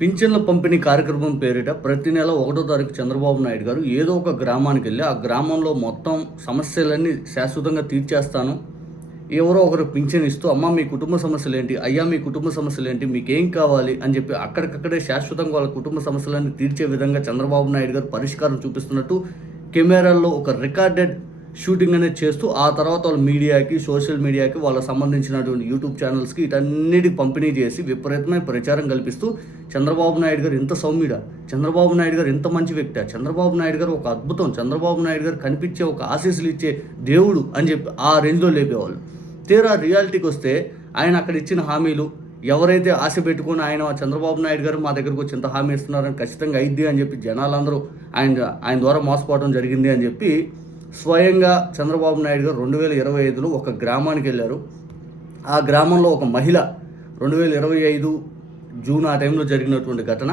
పింఛన్ల పంపిణీ కార్యక్రమం పేరిట ప్రతి నెల 1వ తారీఖు చంద్రబాబు నాయుడు గారు ఏదో ఒక గ్రామానికి వెళ్ళి ఆ గ్రామంలో మొత్తం సమస్యలన్నీ శాశ్వతంగా తీర్చేస్తాను, ఎవరో ఒకరు పింఛన్ ఇస్తూ అమ్మ మీ కుటుంబ సమస్యలు ఏంటి, అయ్యా మీ కుటుంబ సమస్యలు ఏంటి, మీకేం కావాలి అని చెప్పి అక్కడికక్కడే శాశ్వతంగా వాళ్ళ కుటుంబ సమస్యలన్నీ తీర్చే విధంగా చంద్రబాబు నాయుడు గారు పరిష్కారం చూపిస్తున్నట్టు కెమెరాల్లో ఒక రికార్డెడ్ షూటింగ్ అనేది చేస్తూ ఆ తర్వాత వాళ్ళ మీడియాకి, సోషల్ మీడియాకి, వాళ్ళకి సంబంధించినటువంటి యూట్యూబ్ ఛానల్స్కి వీటన్నిటికి పంపిణీ చేసి విపరీతమైన ప్రచారం కల్పిస్తూ చంద్రబాబు నాయుడు గారు ఇంత సౌమ్యుడా, చంద్రబాబు నాయుడు గారు ఇంత మంచి వ్యక్తి, చంద్రబాబు నాయుడు గారు ఒక అద్భుతం, చంద్రబాబు నాయుడు గారు కనిపించే ఒక ఆశీస్సులు ఇచ్చే దేవుడు అని చెప్పి ఆ రేంజ్లో లేపేవాళ్ళు. తీరా రియాలిటీకి వస్తే ఆయన అక్కడ ఇచ్చిన హామీలు ఎవరైతే ఆశ పెట్టుకొని ఆయన చంద్రబాబు నాయుడు గారు మా దగ్గరకు వచ్చి ఇంత హామీ ఇస్తున్నారని ఖచ్చితంగా అయిద్ది అని చెప్పి జనాలందరూ ఆయన ద్వారా మోసపోవడం జరిగింది అని చెప్పి స్వయంగా చంద్రబాబు నాయుడు గారు 2025లో ఒక గ్రామానికి వెళ్ళారు. ఆ గ్రామంలో ఒక మహిళ 2025 జూన్ ఆ టైంలో జరిగినటువంటి ఘటన.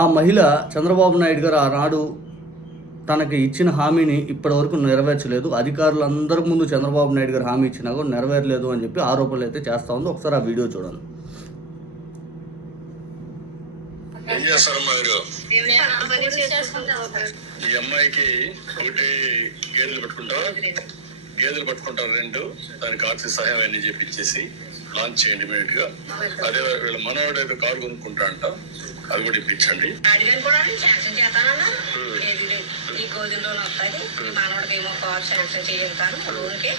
ఆ మహిళ చంద్రబాబు నాయుడు గారు ఆనాడు తనకి ఇచ్చిన హామీని ఇప్పటివరకు నెరవేర్చలేదు, అధికారులందరి ముందు చంద్రబాబు నాయుడు గారు హామీ ఇచ్చినా కూడా నెరవేరలేదు అని చెప్పి ఆరోపణలు అయితే చేస్తూ ఉంది. ఒకసారి ఆ వీడియో చూడండి. ఏం చేస్తారమ్మా మీరు? ఈ అమ్మాయికి ఒకటి గేదెలు పట్టుకుంటారు 2, దానికి ఆర్థిక సహాయం అన్ని చెప్పించేసి లాంచ్ చేయండి ఇమీడియట్ గా. అదే వీళ్ళ మనవాడు ఏదో కారు కొనుక్కుంటా అంట, అది కూడా ఇప్పించండి. ఈ గోధుమలో వస్తుంది, మనవాడికి ఏమో కార్ శాంక్షన్ చేయించాను లోన్కి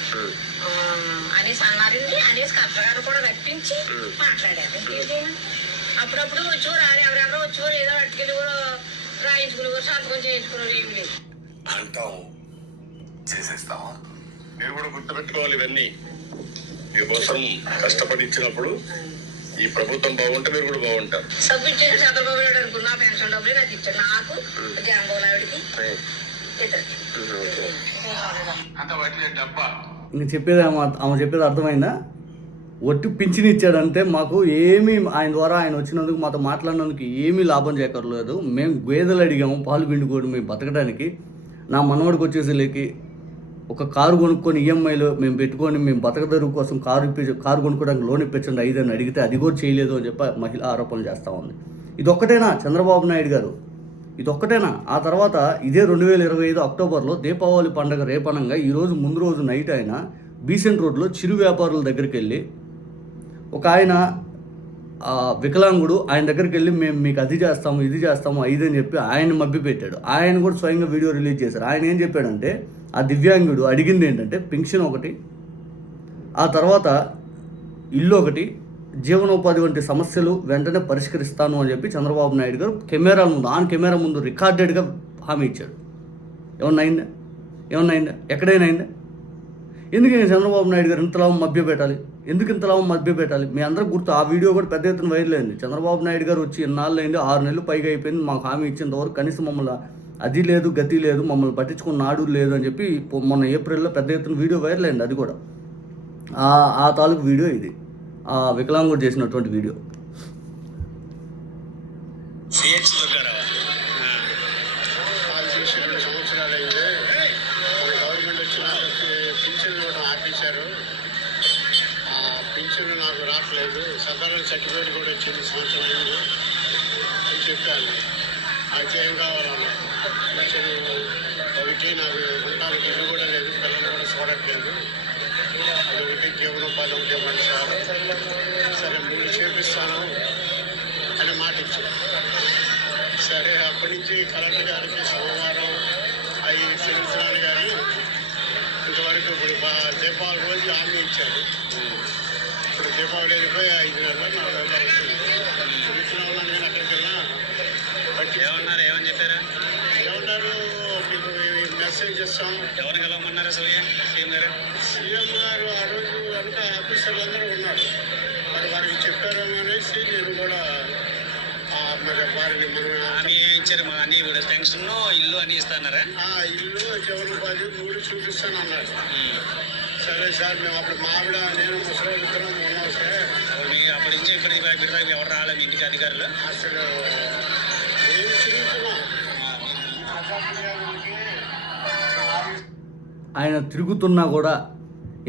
అనేసి అన్నారండి. అనేసి కలెక్టర్ గారు కూడా రప్పించి మాట్లాడారు. అప్పుడప్పుడు వచ్చేవారు, ఎవరెవరో వచ్చేవారు, ఏదో అట్టుకెళ్ళి కూడా రాయించుకునేవారు, సంతకం చేయించుకున్నారు. ఏమి లేదు అంటాం, చేసేస్తావా? మీరు కూడా గుర్తుపెట్టుకోవాలి ఇవన్నీ. మీకోసం కష్టపడి ఇచ్చినప్పుడు ఈ ప్రభుత్వం బాగుంటే మీరు కూడా బాగుంటారు. సబ్మిట్ చేసి చంద్రబాబు నాయుడు అనుకున్నా పెన్షన్ డబ్బులే నాకు ఇచ్చాడు, నాకు జగన్మోహన్ నాయుడికి ఇంక చెప్పేది ఆమె చెప్పేది అర్థమైందా? ఒట్టి పింఛన్ ఇచ్చాడంటే మాకు ఏమీ ఆయన ద్వారా ఆయన వచ్చినందుకు మాతో మాట్లాడినందుకు ఏమీ లాభం చేకరలేదు. మేము గేదెలు అడిగాము పాలు పిండుకోవడం మేము బతకడానికి. నా మనవాడికి వచ్చేసరికి ఒక కారు కొనుక్కొని ఈఎంఐలో మేము పెట్టుకొని మేము బతకదరువు కోసం కారు కొనుక్కోవడానికి లోన్ ఇప్పించండి 5 అని అడిగితే అది కూడా చేయలేదు అని చెప్పి మహిళ ఆరోపణలు చేస్తూ ఉంది. ఇదొక్కటేనా చంద్రబాబు నాయుడు గారు? ఇదొక్కటేనా? ఆ తర్వాత ఇదే 2025 అక్టోబర్లో దీపావళి పండుగ రేపనంగా ఈరోజు ముందు రోజు నైట్ ఆయన బీసెంట్ రోడ్లో చిరు వ్యాపారుల దగ్గరికి వెళ్ళి ఒక ఆయన వికలాంగుడు ఆయన దగ్గరికి వెళ్ళి మేము మీకు అది చేస్తాము ఇది చేస్తాము 5 అని చెప్పి ఆయన మభ్యపెట్టాడు. ఆయన కూడా స్వయంగా వీడియో రిలీజ్ చేశారు. ఆయన ఏం చెప్పాడంటే ఆ దివ్యాంగుడు అడిగింది ఏంటంటే పెన్షన్ ఒకటి, ఆ తర్వాత ఇల్లు ఒకటి, జీవనోపాధి వంటి సమస్యలు వెంటనే పరిష్కరిస్తాను అని చెప్పి చంద్రబాబు నాయుడు గారు కెమెరా ముందు రికార్డెడ్గా హామీ ఇచ్చాడు. ఏమన్నా అయిందా? ఎక్కడైనా అయిందా? ఎందుకు చంద్రబాబు నాయుడు గారు ఇంతలా మభ్యపెట్టాలి? ఎందుకు ఇంతలా మభ్యపెట్టాలి? మీ అందరికి గుర్తు, ఆ వీడియో కూడా పెద్ద ఎత్తున వైరల్ అయింది. చంద్రబాబు నాయుడు గారు వచ్చి ఎన్నాళ్ళు అయింది, 6 నెలలు పైగా అయిపోయింది, మాకు హామీ ఇచ్చేంతవరకు కనీసం మమ్మల్ని అది లేదు గతి లేదు, మమ్మల్ని పట్టించుకున్న నాడు లేదు అని చెప్పి మొన్న ఏప్రిల్లో పెద్ద ఎత్తున వీడియో వైరల్ అయింది. అది కూడా ఆ తాలూకు వీడియో ఇది, ఆ వికలాంగుడు చేసినటువంటి వీడియో. పింఛన్ నాకు రావట్లేదు, సదరణ సర్టిఫికేట్ కూడా వచ్చింది సంవత్సరం అయింది అని చెప్పాను. అయితే ఏం కావాలన్నా పింఛన్ ఒకటి, నాకు ఉండడానికి ఇల్లు కూడా లేదు, పిల్లలు కూడా చూడట్లేదు, అదొకటి జీవనోపాధి ఒకటి ఇవ్వండి సార్. సరే 3 చేపిస్తాను అని మాట ఇచ్చాను. సరే అప్పటి నుంచి కలెక్టర్ గారికి సోమవారం అవి క్షమించడానికి కానీ ఇంతవరకు ఇప్పుడు దీపావళి రోజు హామీ ఇచ్చారు. ఇప్పుడు దీపావళి వెళ్ళిపోయి 5 నెలలు 4 నెలలు అవుతుంది. ఉన్నాను కానీ అక్కడికి వెళ్ళినా బట్టి ఏమని చెప్పారు? ఏమన్నారు, మీకు మెసేజ్ ఇస్తాం. ఎవరు కలవమన్నారు అసలు సీఎం గారు? సీఎం గారు ఆ రోజు అంతా ఆఫీసర్లు అందరూ ఉన్నారు, మరి వారికి చెప్పారేమో అనేసి నేను కూడా మరి వారిని అన్నీ ఇచ్చారు. అన్ని పెన్షన్ ఇల్లు అన్నీ ఇస్తాన్నారా? ఇల్లు జీవనోపాధి 3 చూపిస్తాను అన్నారు. సరే సార్, మేము అప్పుడు మావిడ నేను ముసలి ఇద్దరం ఉన్నాం సార్. మీకు అప్పటి నుంచి ఇప్పటికి ఎవరు రాలేదు మీ ఇంటికి అధికారులు? అసలు ఏం తిరుగుతున్నాం. ఆయన తిరుగుతున్నా కూడా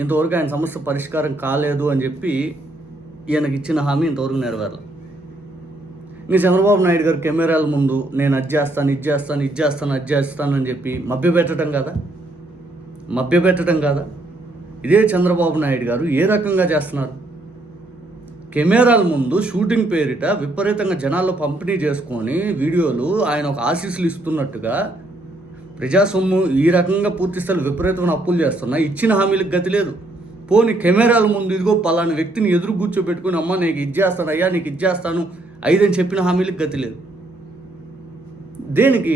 ఇంతవరకు ఆయన సమస్య పరిష్కారం కాలేదు అని చెప్పి ఈయనకి ఇచ్చిన హామీ ఇంతవరకు నెరవేరలేదు. ఇంకా చంద్రబాబు నాయుడు గారు కెమెరాల ముందు నేను అది చేస్తాను ఇది చేస్తాను ఇది చేస్తాను అది చేస్తాను అని చెప్పి మభ్యపెట్టడం కాదా? ఇదే చంద్రబాబు నాయుడు గారు ఏ రకంగా చేస్తున్నారు? కెమెరాల ముందు షూటింగ్ పేరిట విపరీతంగా జనాల్లో పంపిణీ చేసుకొని వీడియోలు ఆయన ఒక ఆశీస్సులు ఇస్తున్నట్టుగా ప్రజా సొమ్ము ఈ రకంగా పూర్తి స్థాయిలో విపరీతమైన అప్పులు చేస్తున్నా, ఇచ్చిన హామీలకు గతి లేదు. పోనీ కెమెరాల ముందు ఇదిగో పలాని వ్యక్తిని ఎదురు కూర్చోబెట్టుకుని అమ్మ నీకు ఇది చేస్తాను అయ్యా నీకు ఇది చేస్తాను 5 అని చెప్పిన హామీలకు గతి లేదు. దేనికి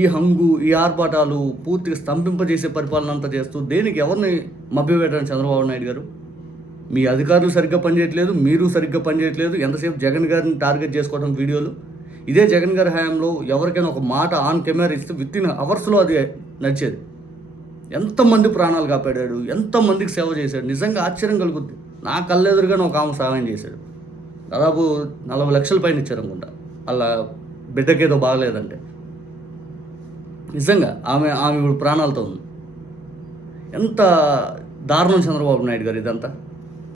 ఈ హంగు ఈ ఆర్భాటాలు పూర్తిగా స్తంభింపజేసే పరిపాలన అంతా చేస్తూ దేనికి ఎవరిని మభ్యపెట్టారు చంద్రబాబు నాయుడు గారు? మీ అధికారులు సరిగ్గా పనిచేయట్లేదు, మీరు సరిగ్గా పనిచేయట్లేదు. ఎంతసేపు జగన్ గారిని టార్గెట్ చేసుకోవడం వీడియోలు. ఇదే జగన్ గారి హయాంలో ఎవరికైనా ఒక మాట ఆన్ కెమెరా ఇస్తే వితిన్ అవర్స్లో అది నడిచేది. ఎంతమంది ప్రాణాలు కాపాడాడు, ఎంతమందికి సేవ చేశాడు, నిజంగా ఆశ్చర్యం కలుగుద్ది. నా కళ్ళెదురుగానే ఒక ఆమె సహాయం చేశాడు. దాదాపు 40 లక్షల పైన ఇచ్చారు అనుకుంటా, అలా బిడ్డకేదో బాగలేదంటే. నిజంగా ఆమె ఇప్పుడు ప్రాణాలతో ఉంది. ఎంత దారుణం చంద్రబాబు నాయుడు గారు ఇదంతా.